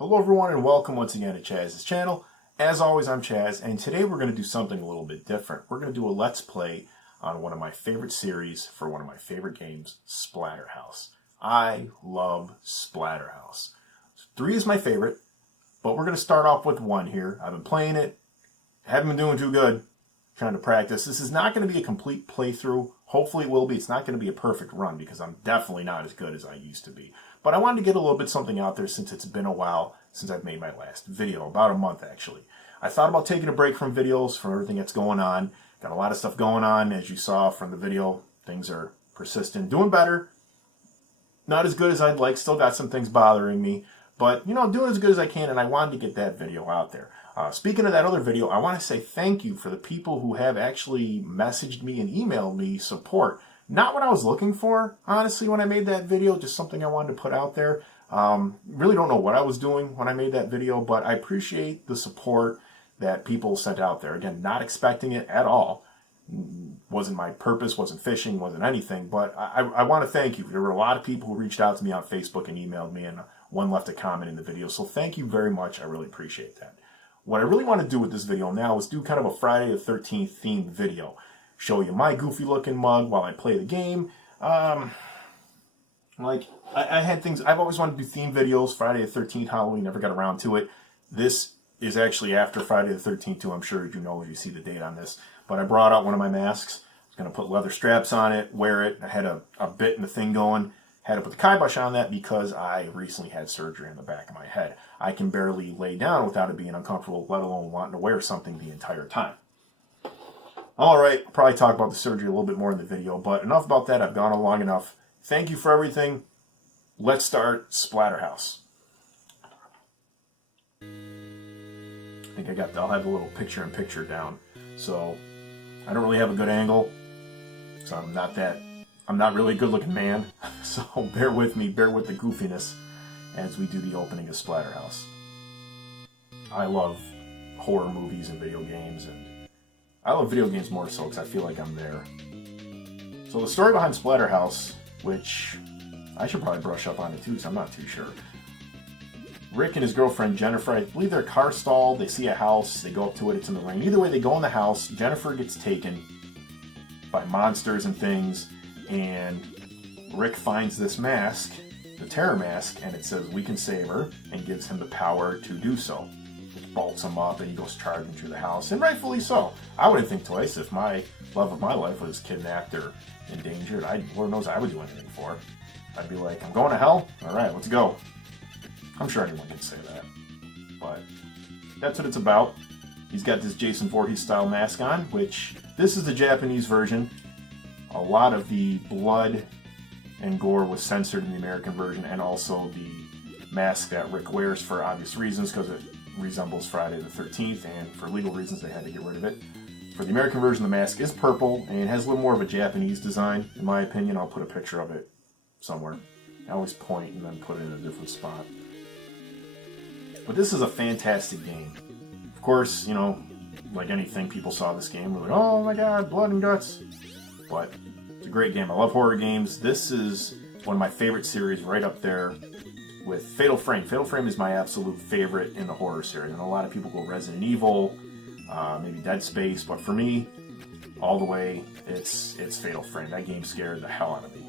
Hello everyone and welcome once again to Chaz's channel. As always, I'm Chaz, and today we're going to do something a little bit different. We're going to do a Let's Play on one of my favorite series for one of my favorite games, Splatterhouse. I love Splatterhouse. 3 is my favorite, but we're going to start off with 1 here. I've been playing it, haven't been doing too good, trying to practice. This is not going to be a complete playthrough. Hopefully it will be. It's not going to be a perfect run because I'm definitely not as good as I used to be. But I wanted to get a little bit something out there since it's been a while since I've made my last video, about a month actually. I thought about taking a break from videos, from everything that's going on. Got a lot of stuff going on, as you saw from the video. Things are persistent, doing better. Not as good as I'd like, still got some things bothering me. But, you know, doing as good as I can, and I wanted to get that video out there. Speaking of that other video, I want to say thank you for the people who have actually messaged me and emailed me support. Not what I was looking for, honestly, when I made that video, just something I wanted to put out there. Really don't know what I was doing when I made that video, but I appreciate the support that people sent out there. Again, not expecting it at all. Wasn't my purpose, wasn't fishing, wasn't anything, but I want to thank you. There were a lot of people who reached out to me on Facebook and emailed me, and one left a comment in the video, so thank you very much. I really appreciate that. What I really want to do with this video now is do kind of a Friday the 13th themed video. Show you my goofy looking mug while I play the game. I had things, I've always wanted to do theme videos, Friday the 13th, Halloween, never got around to it. This is actually after Friday the 13th too, I'm sure you know if you see the date on this. But I brought out one of my masks. I was going to put leather straps on it, wear it. I had a bit and a thing going. Had to put the kibosh on that because I recently had surgery in the back of my head. I can barely lay down without it being uncomfortable, let alone wanting to wear something the entire time. Alright, I'll probably talk about the surgery a little bit more in the video, but enough about that. I've gone on long enough. Thank you for everything. Let's start Splatterhouse. I think I'll have a little picture-in-picture down. So, I don't really have a good angle. So I'm not really a good-looking man. So bear with me, bear with the goofiness as we do the opening of Splatterhouse. I love horror movies and video games, and I love video games more so because I feel like I'm there. So the story behind Splatterhouse, which I should probably brush up on it too because I'm not too sure. Rick and his girlfriend Jennifer, I believe their car stalled, they see a house, they go up to it, it's in the rain. Either way, they go in the house, Jennifer gets taken by monsters and things, and Rick finds this mask, the terror mask, and it says we can save her, and gives him the power to do so. Which bolts him up, and he goes charging through the house, and rightfully so. I wouldn't think twice if my love of my life was kidnapped or endangered. Lord knows I would do anything for. I'd be like, I'm going to hell? Alright, let's go. I'm sure anyone can say that. But that's what it's about. He's got this Jason Voorhees style mask on, which this is the Japanese version. A lot of the blood and gore was censored in the American version, and also the mask that Rick wears for obvious reasons because it resembles Friday the 13th, and for legal reasons they had to get rid of it. For the American version, the mask is purple and has a little more of a Japanese design, in my opinion. I'll put a picture of it somewhere. I always point and then put it in a different spot. But this is a fantastic game. Of course, you know, like anything, people saw this game, were like, oh my god, blood and guts. But it's a great game. I love horror games. This is one of my favorite series, right up there with Fatal Frame. Fatal Frame is my absolute favorite in the horror series. And a lot of people go Resident Evil, maybe Dead Space, but for me, all the way, it's Fatal Frame. That game scared the hell out of me.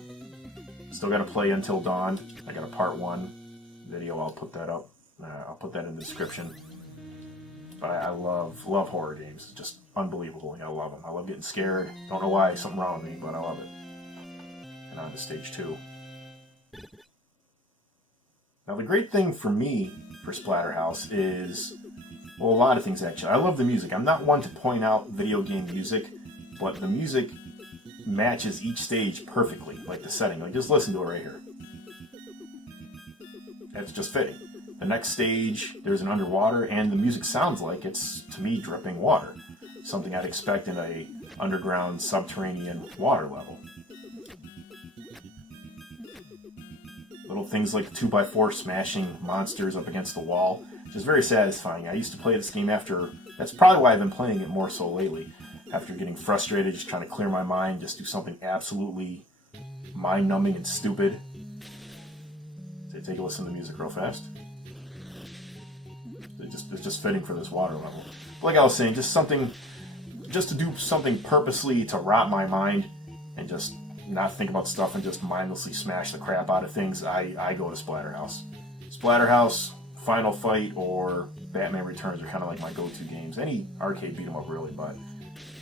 Still got to play Until Dawn. I got a part 1 video. I'll put that up. I'll put that in the description. But I love horror games. Just unbelievable. I love them. I love getting scared. Don't know why. Something wrong with me, but I love it. And on to stage 2. Now the great thing for me for Splatterhouse is, well, a lot of things actually. I love the music. I'm not one to point out video game music, but the music matches each stage perfectly, like the setting. Like, just listen to it right here. That's just fitting. The next stage, there's an underwater, and the music sounds like it's, to me, dripping water. Something I'd expect in a underground, subterranean water level. Little things like 2x4 smashing monsters up against the wall. Just very satisfying. I used to play this game after, that's probably why I've been playing it more so lately. After getting frustrated, just trying to clear my mind, just do something absolutely mind-numbing and stupid. So take a listen to the music real fast. It's just fitting for this water level. But like I was saying, just to do something purposely to rot my mind and just not think about stuff and just mindlessly smash the crap out of things, I go to Splatterhouse. Splatterhouse, Final Fight, or Batman Returns are kind of like my go-to games. Any arcade beat 'em up, really, but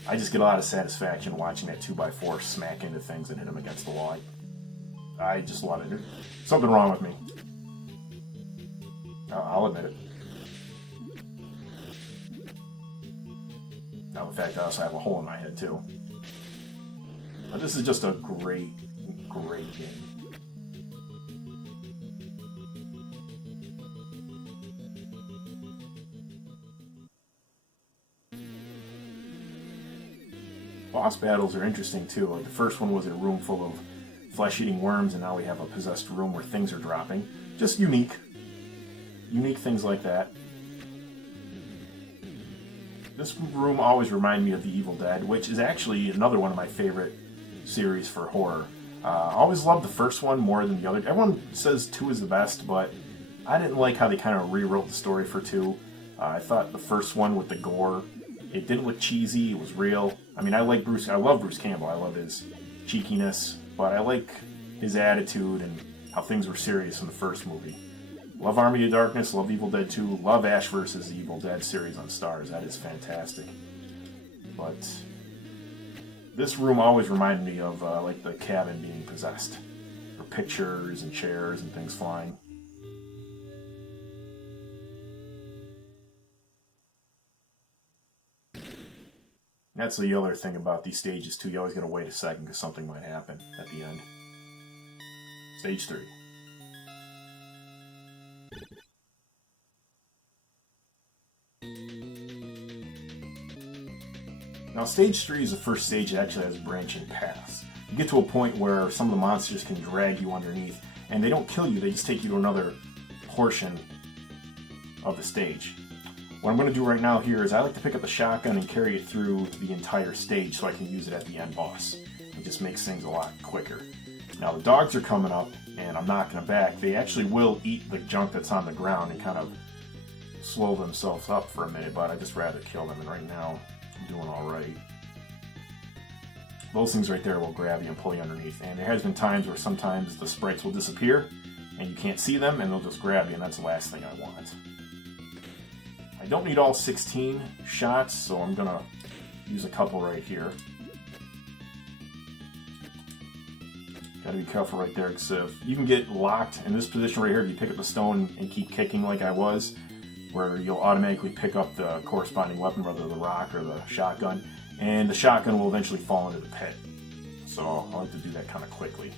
I just get a lot of satisfaction watching that 2x4 smack into things and hit them against the wall. I just love it. There's something wrong with me. I'll admit it. Now, in fact, I also have a hole in my head, too. But this is just a great, great game. Boss battles are interesting, too. Like, the first one was in a room full of flesh-eating worms, and now we have a possessed room where things are dropping. Just unique. Unique things like that. This room always reminded me of The Evil Dead, which is actually another one of my favorite series for horror. I always loved the first one more than the other. Everyone says 2 is the best, but I didn't like how they kind of rewrote the story for 2. I thought the first one with the gore, it didn't look cheesy, it was real. I mean, I love Bruce Campbell, I love his cheekiness, but I like his attitude and how things were serious in the first movie. Love Army of Darkness, love Evil Dead 2, love Ash vs. the Evil Dead series on Starz. That is fantastic. But this room always reminded me of like the cabin being possessed. Or pictures and chairs and things flying. That's the other thing about these stages too. You always gotta wait a second because something might happen at the end. Stage 3. Now, stage 3 is the first stage that actually has branching paths. You get to a point where some of the monsters can drag you underneath, and they don't kill you, they just take you to another portion of the stage. What I'm going to do right now here is I like to pick up the shotgun and carry it through the entire stage so I can use it at the end boss. It just makes things a lot quicker. Now, the dogs are coming up, and I'm knocking them back. They actually will eat the junk that's on the ground and kind of slow themselves up for a minute, but I'd just rather kill them, and right now I'm doing alright. Those things right there will grab you and pull you underneath, and there has been times where sometimes the sprites will disappear and you can't see them and they'll just grab you, and that's the last thing I want. I don't need all 16 shots, so I'm gonna use a couple right here. Gotta be careful right there, because if you can get locked in this position right here, if you pick up the stone and keep kicking like I was, where you'll automatically pick up the corresponding weapon, whether the rock or the shotgun, and the shotgun will eventually fall into the pit. So I like to do that kind of quickly.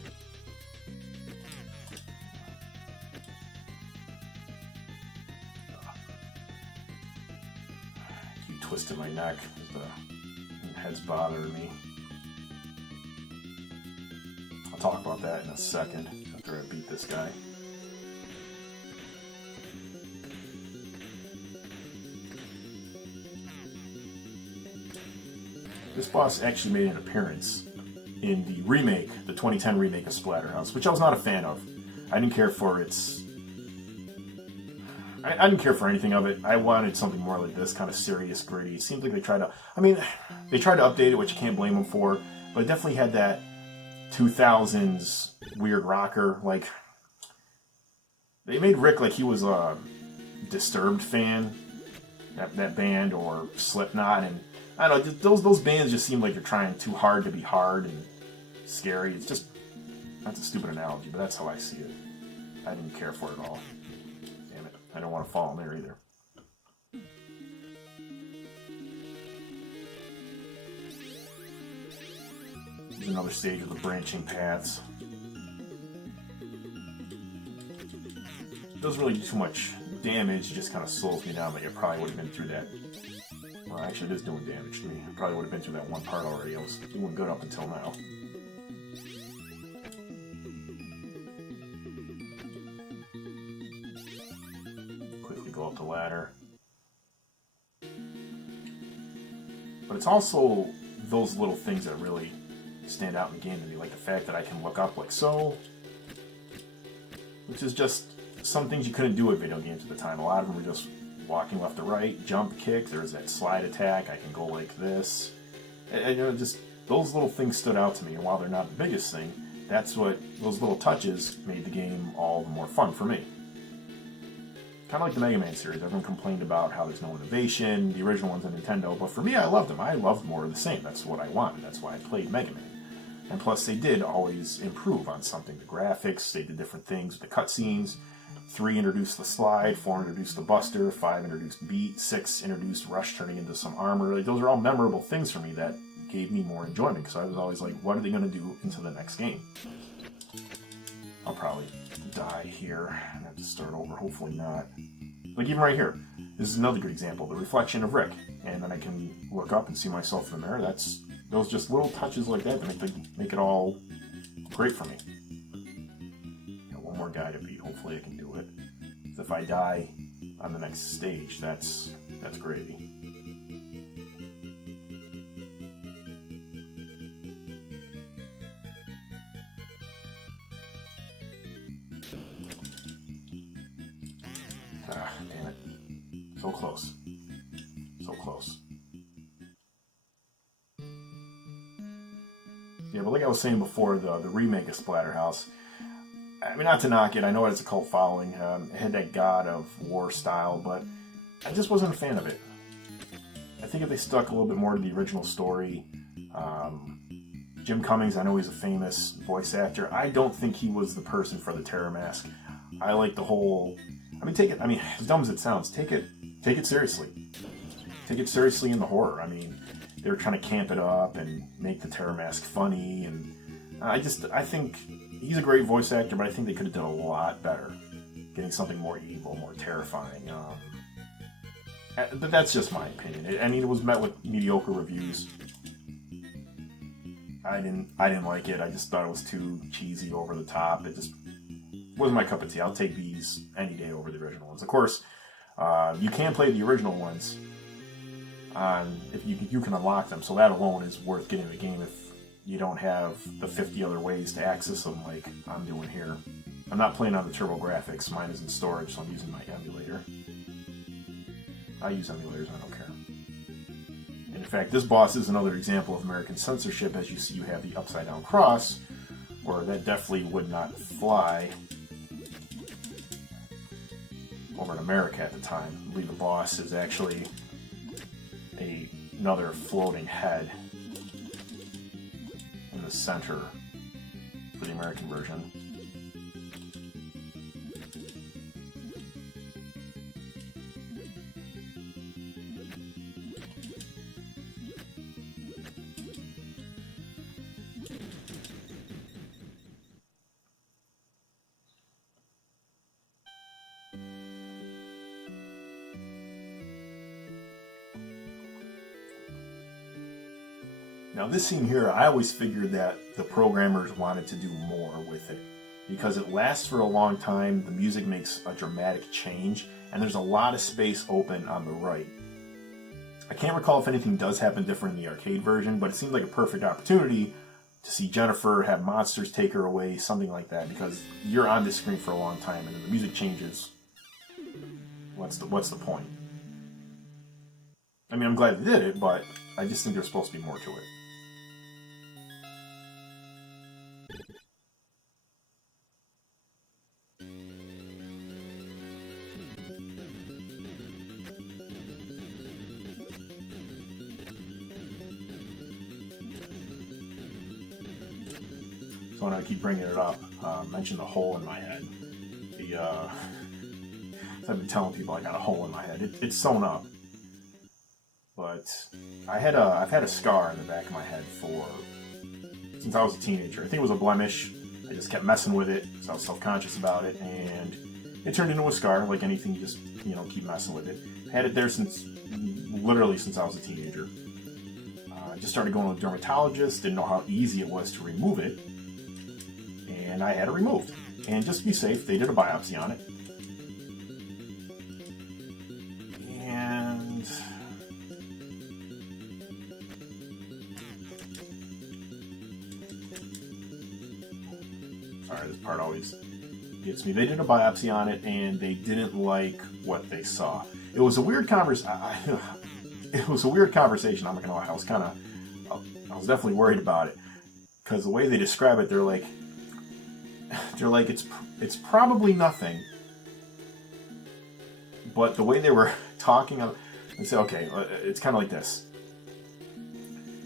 Keep twisting my neck because the head's bothering me. I'll talk about that in a second after I beat this guy. This boss actually made an appearance in the remake, the 2010 remake of Splatterhouse, which I was not a fan of. I didn't care for its... I didn't care for anything of it. I wanted something more like this, kind of serious, gritty. It seems like they tried to... I mean, they tried to update it, which you can't blame them for, but it definitely had that 2000s weird rocker. Like, they made Rick like he was a Disturbed fan, that band, or Slipknot, and I don't know, those bands just seem like they're trying too hard to be hard and scary. It's just, that's a stupid analogy, but that's how I see it. I didn't care for it at all. Damn it, I don't want to fall in there either. There's another stage with the branching paths. It doesn't really do too much damage, it just kind of slows me down, but you probably would have been through that. Well, actually, it is doing damage to me. I probably would have been through that one part already. I was doing good up until now. Quickly go up the ladder. But it's also those little things that really stand out in the game to me, like the fact that I can look up like so, which is just some things you couldn't do with video games at the time. A lot of them were just walking left to right, jump, kick. There's that slide attack. I can go like this. And you know, just those little things stood out to me. And while they're not the biggest thing, that's what those little touches made the game all the more fun for me. Kind of like the Mega Man series. Everyone complained about how there's no innovation, the original ones on Nintendo, but for me, I loved them. I loved more of the same. That's what I wanted. That's why I played Mega Man. And plus, they did always improve on something. The graphics, they did different things with the cutscenes. 3 introduced the slide, 4 introduced the buster, 5 introduced beat, 6 introduced Rush turning into some armor. Like, those are all memorable things for me that gave me more enjoyment, because I was always like, what are they going to do into the next game? I'll probably die here and have to start over, hopefully not. Like even right here, this is another good example, the reflection of Rick. And then I can look up and see myself in the mirror. Those just little touches like that make it all great for me. Got one more guy to beat, hopefully I can do it. If I die on the next stage, that's gravy. Ah, damn it. So close. So close. Yeah, but like I was saying before, the remake of Splatterhouse, I mean, not to knock it, I know it's a cult following, it had that God of War style, but I just wasn't a fan of it. I think if they stuck a little bit more to the original story, Jim Cummings, I know he's a famous voice actor, I don't think he was the person for the Terror Mask. I like the whole... as dumb as it sounds, take it seriously. Take it seriously in the horror. I mean, they were trying to camp it up and make the Terror Mask funny, and I think he's a great voice actor, but I think they could have done a lot better, getting something more evil, more terrifying. But that's just my opinion. It was met with mediocre reviews. I didn't like it. I just thought it was too cheesy, over the top. It just wasn't my cup of tea. I'll take these any day over the original ones. Of course, you can play the original ones if you can unlock them, so that alone is worth getting the game if you don't have the 50 other ways to access them like I'm doing here. I'm not playing on the TurboGrafx, mine is in storage, so I'm using my emulator. I use emulators, I don't care. And in fact, this boss is another example of American censorship. As you see, you have the upside down cross, where that definitely would not fly over in America at the time. I believe the boss is actually another floating head in the center for the American version. Now this scene here, I always figured that the programmers wanted to do more with it, because it lasts for a long time, the music makes a dramatic change, and there's a lot of space open on the right. I can't recall if anything does happen different in the arcade version, but it seemed like a perfect opportunity to see Jennifer have monsters take her away, something like that, because you're on this screen for a long time, and then the music changes. What's the point? I mean, I'm glad they did it, but I just think there's supposed to be more to it. So when I keep bringing it up, mention the hole in my head. I've been telling people I got a hole in my head. It's sewn up, but I've had a scar in the back of my head since I was a teenager. I think it was a blemish. I just kept messing with it because I was self-conscious about it, and it turned into a scar. Like anything, you just keep messing with it. I had it there literally since I was a teenager. I just started going to a dermatologist. Didn't know how easy it was to remove it, and I had it removed. And just to be safe, they did a biopsy on it. And sorry, this part always gets me. They did a biopsy on it, and they didn't like what they saw. It was a weird it was a weird conversation. I'm not gonna lie. I was definitely worried about it because the way they describe it, they're like it's probably nothing. But the way they were talking, they said, okay, it's kind of like this.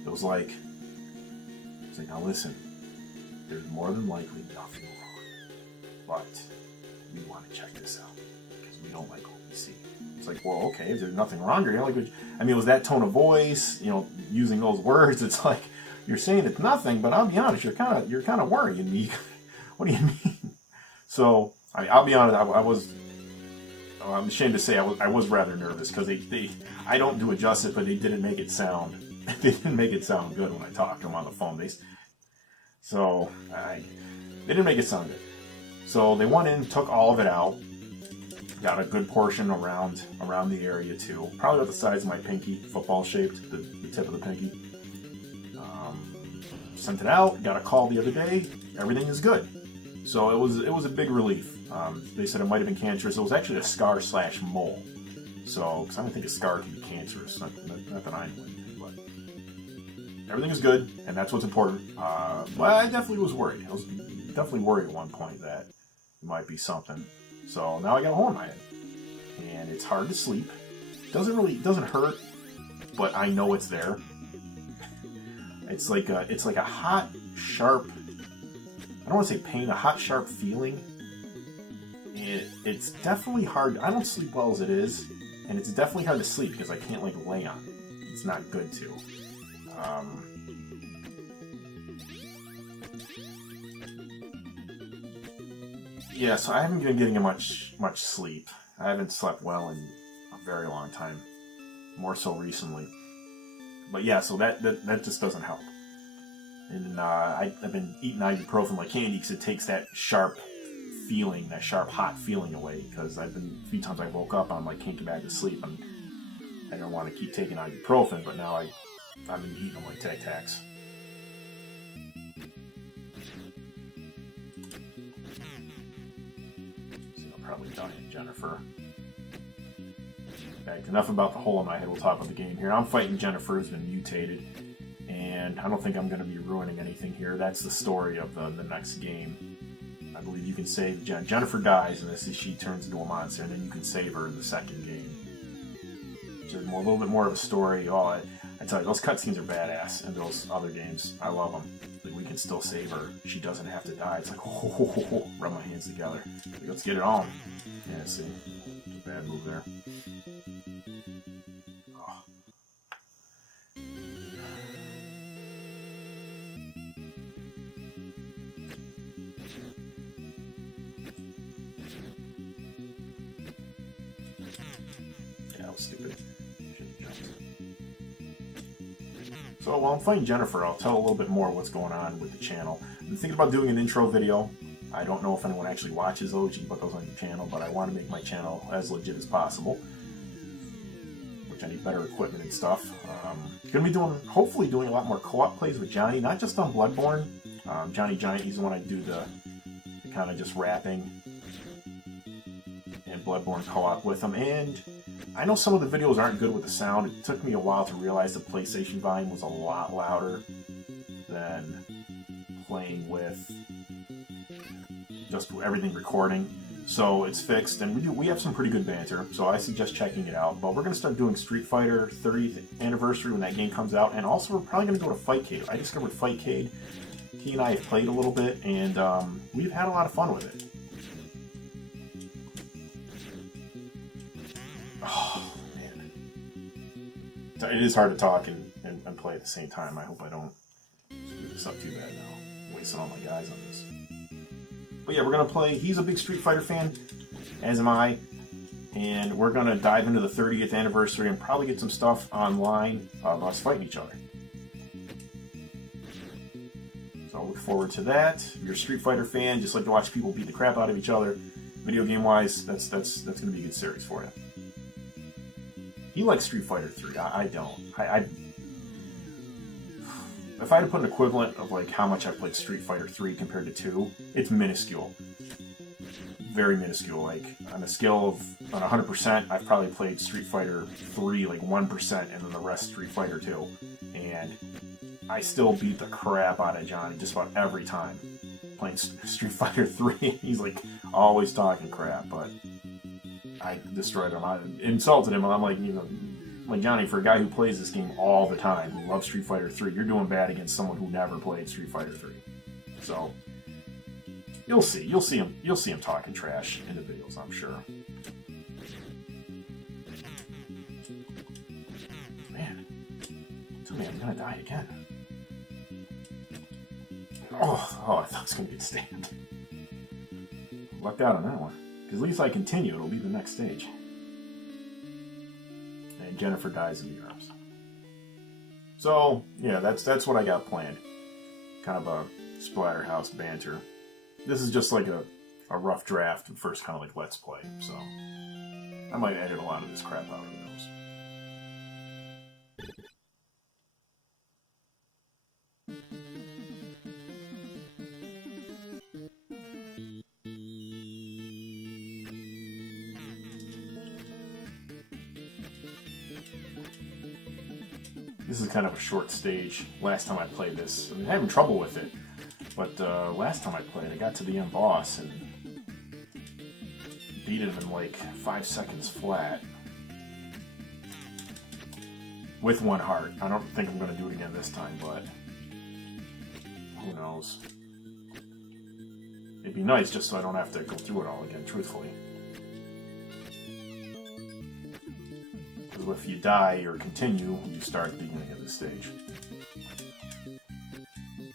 It was like, now listen, there's more than likely nothing wrong, but we want to check this out because we don't like what we see. It's like, well, okay, if there's nothing wrong, you're like, I mean, it was that tone of voice, you know, using those words. It's like you're saying it's nothing, but I'll be honest, you're kind of worrying me. What do you mean? So I'll be honest, I'm ashamed to say I was rather nervous because I don't do adjust it, but they didn't make it sound good when I talked to them on the phone. They didn't make it sound good. So they went in, took all of it out, got a good portion around the area too, probably about the size of my pinky, football shaped, the tip of the pinky. Sent it out, got a call the other day, everything is good. So it was a big relief. They said it might have been cancerous. It was actually a scar/mole. So, because I don't think a scar can be cancerous, not that I know anything, but everything is good, and that's what's important. But I definitely was worried. I was definitely worried at one point that it might be something. So now I got a hole in my head, and it's hard to sleep. It doesn't hurt, but I know it's there. It's like a hot, sharp, I don't want to say pain, a hot, sharp feeling. It's definitely hard. I don't sleep well as it is, and it's definitely hard to sleep because I can't like lay on it. It's not good to. Yeah, so I haven't been getting much sleep. I haven't slept well in a very long time, more so recently. But yeah, so that just doesn't help. And I've been eating ibuprofen like candy because it takes that sharp feeling, that sharp hot feeling away. Because a few times I woke up, I'm like can't get back to sleep, and I don't want to keep taking ibuprofen. But now I've been eating them like Tic Tacs. Probably dying, Jennifer. Okay, enough about the hole in my head. We'll talk about the game here. I'm fighting Jennifer, who's been mutated, and I don't think I'm going to be ruining anything here. That's the story of the next game. I believe you can save Jennifer dies, and she turns into a monster, and then you can save her in the second game. So a little bit more of a story. Oh, I tell you, those cutscenes are badass in those other games. I love them. We can still save her. She doesn't have to die. It's like, rub my hands together. Let's get it on. Yeah, see. Bad move there. Oh. Yeah, that was stupid. So while I'm fighting Jennifer, I'll tell a little bit more what's going on with the channel. I'm thinking about doing an intro video. I don't know if anyone actually watches those. You can put those on your channel, but I want to make my channel as legit as possible. Which I need better equipment and stuff. Gonna be hopefully doing a lot more co-op plays with Johnny, not just on Bloodborne. Johnny Giant, he's the one I do the kind of just rapping and Bloodborne co-op with him. And I know some of the videos aren't good with the sound. It took me a while to realize the PlayStation volume was a lot louder than playing with just everything recording. So it's fixed, and we have some pretty good banter, so I suggest checking it out. But we're going to start doing Street Fighter 30th anniversary when that game comes out, and also we're probably going to go to Fightcade. I discovered Fightcade. He and I have played a little bit, and we've had a lot of fun with it. Oh, man. It is hard to talk and play at the same time. I hope I don't screw this up too bad now. I'm wasting all my guys on this. But yeah, we're going to play. He's a big Street Fighter fan, as am I. And we're going to dive into the 30th anniversary and probably get some stuff online of us fighting each other. So I look forward to that. If you're a Street Fighter fan, just like to watch people beat the crap out of each other, video game wise, that's going to be a good series for you. He likes Street Fighter 3. I don't. If I had to put an equivalent of like how much I played Street Fighter 3 compared to 2, it's minuscule. very minuscule. Like on a scale of on 100%, I've probably played Street Fighter 3 like 1%, and then the rest Street Fighter 2. And I still beat the crap out of Johnny just about every time playing Street Fighter 3. He's like always talking crap, but I destroyed him. I insulted him, and I'm like, like Johnny, for a guy who plays this game all the time, who loves Street Fighter 3, you're doing bad against someone who never played Street Fighter 3. So you'll see him talking trash in the videos, I'm sure. Man, tell me I'm gonna die again. Oh, I thought it was gonna get stand. Lucked out on that one. Because at least I continue, it'll be the next stage. And Jennifer dies in the arms. So, yeah, that's what I got planned. Kind of a Splatterhouse banter. This is just like a rough draft and first kind of like Let's Play, so I might edit a lot of this crap out, who knows. This is kind of a short stage. Last time I played this, I'm having trouble with it, but last time I played, I got to the end boss and beat him in like 5 seconds flat. With one heart. I don't think I'm going to do it again this time, but who knows. It'd be nice just so I don't have to go through it all again, truthfully. If you die or continue, you start at the beginning of this stage.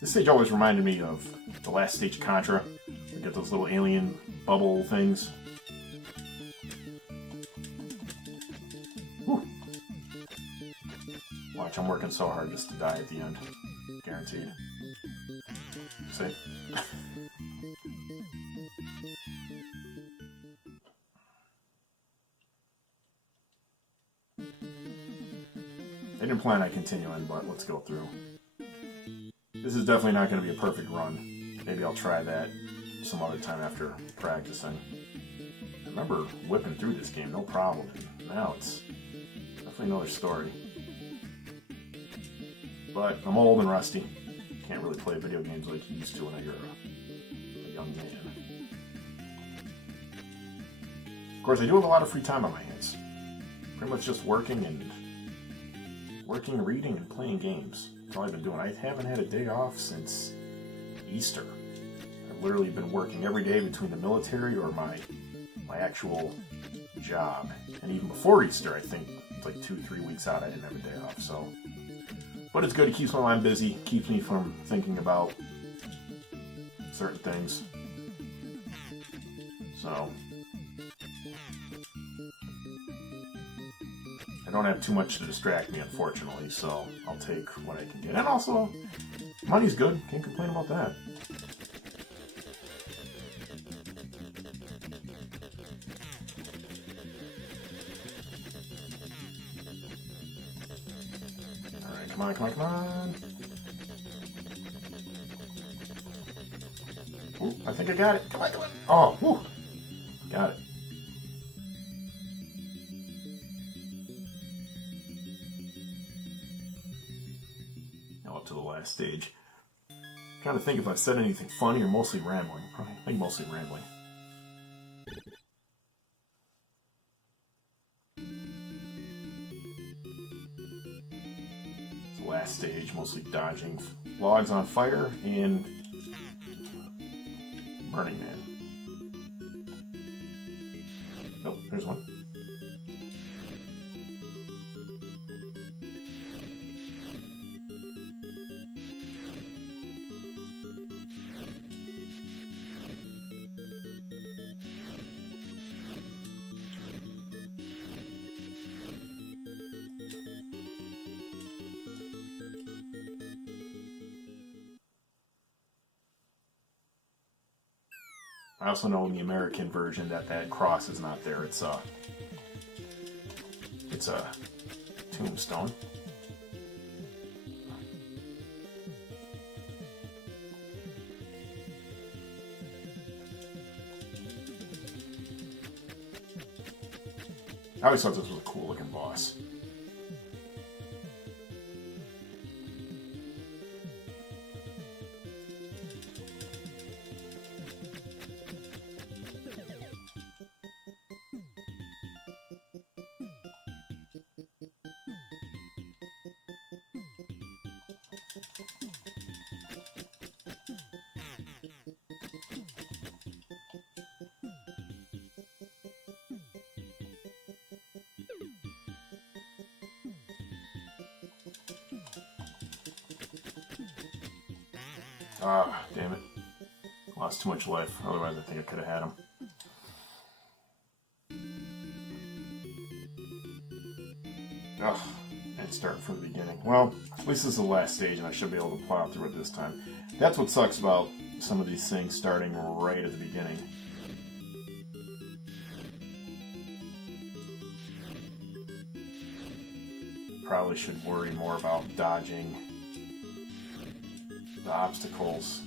This stage always reminded me of the last stage of Contra. You get those little alien bubble things. Whew. Watch, I'm working so hard just to die at the end. Guaranteed. See? I didn't plan on continuing, but let's go through. This is definitely not going to be a perfect run. Maybe I'll try that some other time after practicing. I remember whipping through this game, no problem. Now it's definitely another story. But I'm old and rusty. Can't really play video games like you used to when you're a young man. Of course, I do have a lot of free time on my hands. Pretty much just working, reading, and playing games. That's all I've been doing. I haven't had a day off since Easter. I've literally been working every day between the military or my actual job. And even before Easter, I think it's like 2-3 weeks out, I didn't have a day off. So, but it's good. It keeps my mind busy. Keeps me from thinking about certain things. So I don't have too much to distract me, unfortunately, so I'll take what I can get. And also, money's good. Can't complain about that. Alright, come on, come on, come on. Ooh, I think I got it. Come on, come on. Oh, whew. Got it. To the last stage. I'm trying to think if I've said anything funny or mostly rambling. I think mostly rambling. It's the last stage, mostly dodging logs on fire and Burning Man. Nope, there's one. I also know in the American version that cross is not there. It's a tombstone. always thought this was a cool looking boss. Ah, damn it. Lost too much life, otherwise I think I could have had him. Ugh, and starting from the beginning. Well, at least this is the last stage and I should be able to plow through it this time. That's what sucks about some of these things starting right at the beginning. Probably should worry more about dodging the obstacles,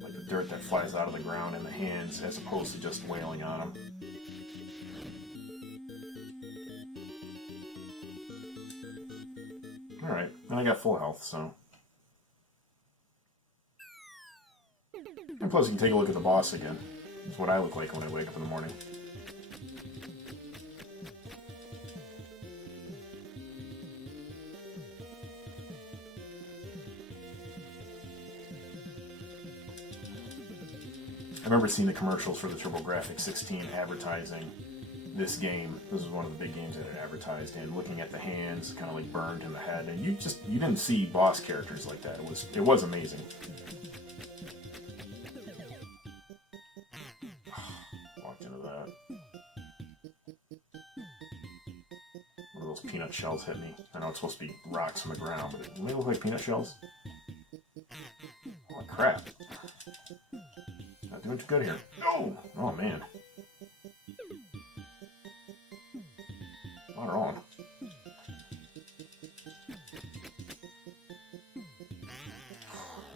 like the dirt that flies out of the ground in the hands, as opposed to just wailing on them. Alright, and I got full health, so. And plus you can take a look at the boss again. That's what I look like when I wake up in the morning. I remember seeing the commercials for the TurboGrafx-16 advertising this game. This was one of the big games that it advertised, and looking at the hands kind of like burned in the head, and you didn't see boss characters like that. It was amazing. Walked into that. One of those peanut shells hit me. I know it's supposed to be rocks from the ground, but it may look like peanut shells. Holy crap. Not doing too good here. No! Oh man. Water on.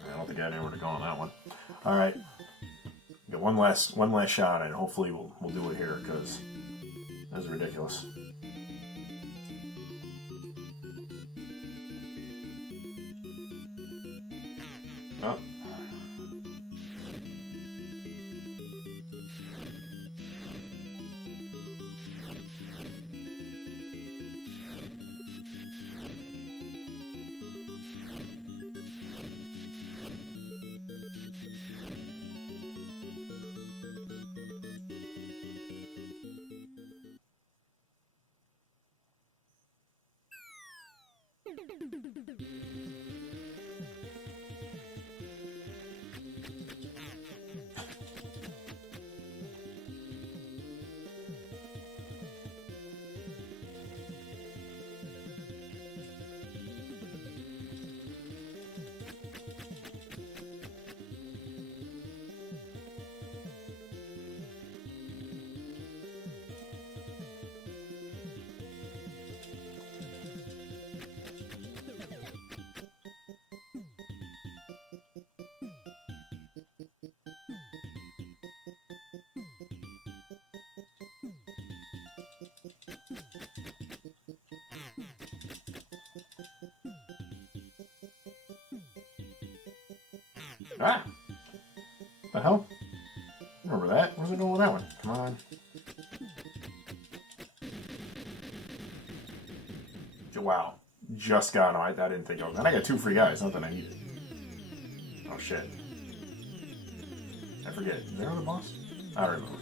I don't think I had anywhere to go on that one. Alright. Got one last shot and hopefully we'll do it here because that was ridiculous. Oh. Ah! What the hell? Remember that? Where's it going with that one? Come on. Wow. Just got him. I didn't think of that. I got 2 free guys. Not that I needed. Oh shit. I forget. Is there another boss? I remember.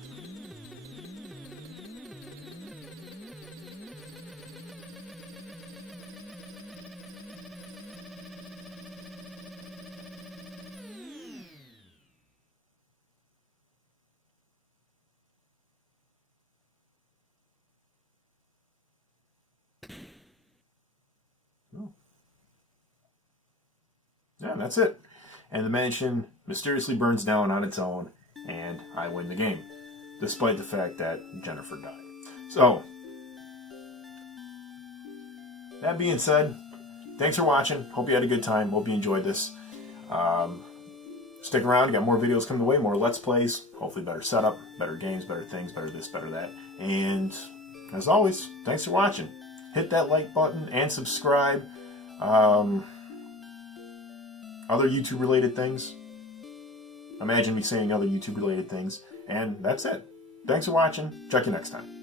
Yeah, that's it. And the mansion mysteriously burns down on its own, and I win the game, despite the fact that Jennifer died. So, that being said, thanks for watching. Hope you had a good time. Hope you enjoyed this. Stick around. Got more videos coming the way, more Let's Plays. Hopefully better setup, better games, better things, better this, better that. And as always, thanks for watching. Hit that like button and subscribe. Other YouTube related things. Imagine me saying other YouTube related things. And that's it. Thanks for watching. Check you next time.